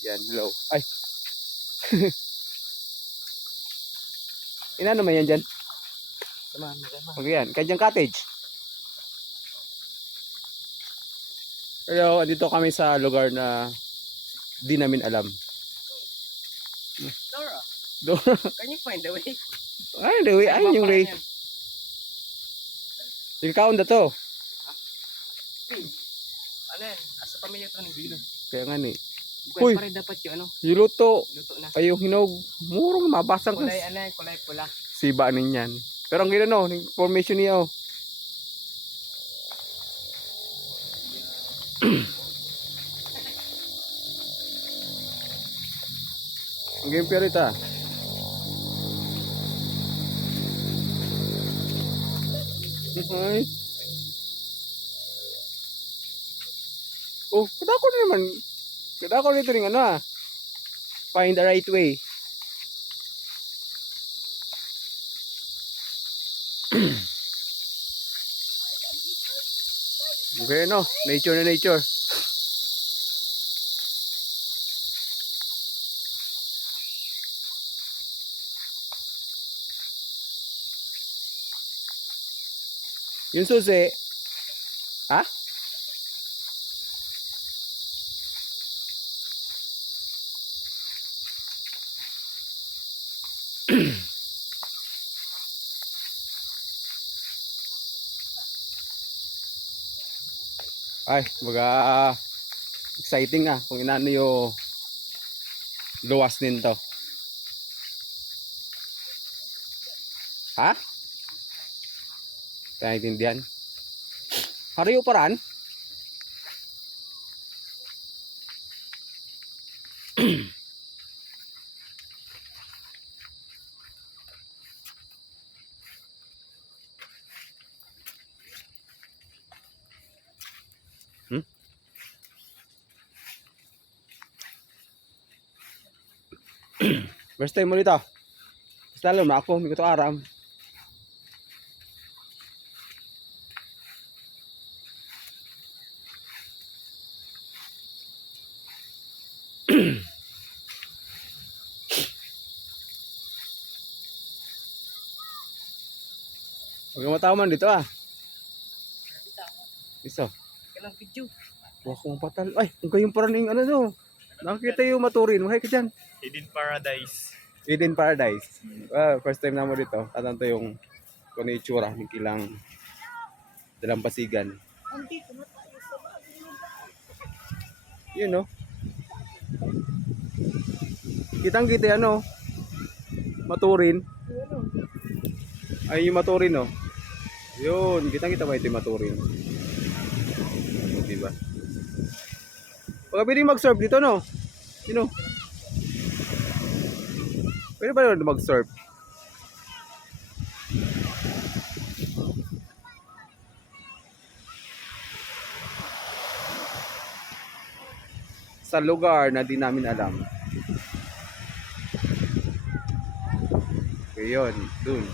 Yan, hello. Ay. Ina naman yan dyan? Samahan mo kayo. Okay yan. Kanyang cottage. Pero dito kami sa lugar na di namin alam. Dora, Dora. can you find the way? Ay, the way. Ay, yung way. Ikaw na to. Ano yan? Asa pamilya ito ng bilo. Kaya nga ni. Kuya pa rin dapat yung ano. Niluto. Luto na. Ay, yung hinog. Murong mabasang ka. Kulay ano yan, kulay pula. Siba ninyan. Pero ang ginano, formation niya oh. Ang game perita. Ay. Oh, kadako na naman. Kadako nito ring ano ah. Find the right way. Okay, no? Nature na nature. Yung susi. Ha? Ay, mga exciting ah kung inaano yung luwas nito. Ha? Kaya intindihan. Hariyo paran? First time mo dito. Basta alam na ako, hindi ko ito aram. Huwag kang matawa man dito ah. Iso. Kailang video. Huwag kang patal. Ay, kung kayong parang yung ano no. Nakakita yung maturin. Mahay ka dyan. Hidden Paradise. Eden Paradise. First time na mo dito. At to yung kung ano yung itsura ng kilang dalampasigan. Yun no. Kitang kita ano. Maturin. Ay yung maturin no. Yun. Kitang kita ba ito yung maturin? Diba? Baka pwede mag-surf dito no. Sino? Pwede ba naman mag-surf? Sa lugar na di namin alam. Okay, yun. Dun.